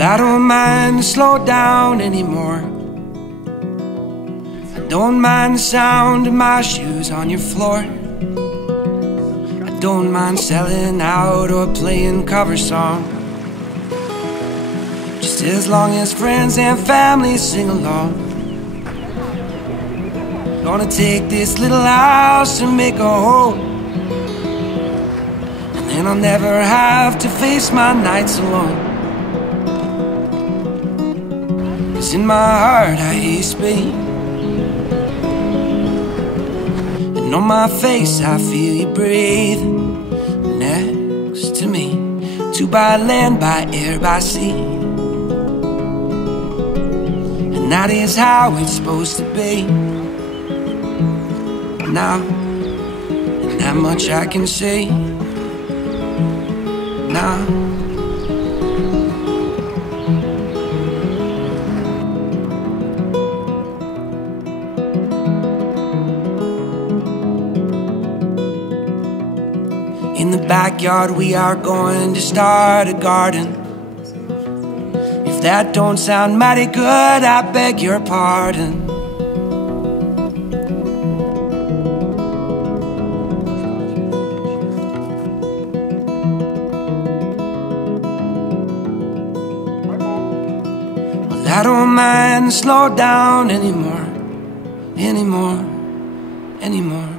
Well, I don't mind to slow down anymore. I don't mind the sound of my shoes on your floor. I don't mind selling out or playing cover songs, just as long as friends and family sing along. Gonna take this little house and make a home, and then I'll never have to face my nights alone. 'Cause in my heart I hear Spain, and on my face I feel you breathe next to me. Two by land, by air, by sea, and that is how it's supposed to be. Now, and that much I can say now. In the backyard we are going to start a garden. If that don't sound mighty good, I beg your pardon. Well, I don't mind to slow down anymore, anymore, anymore.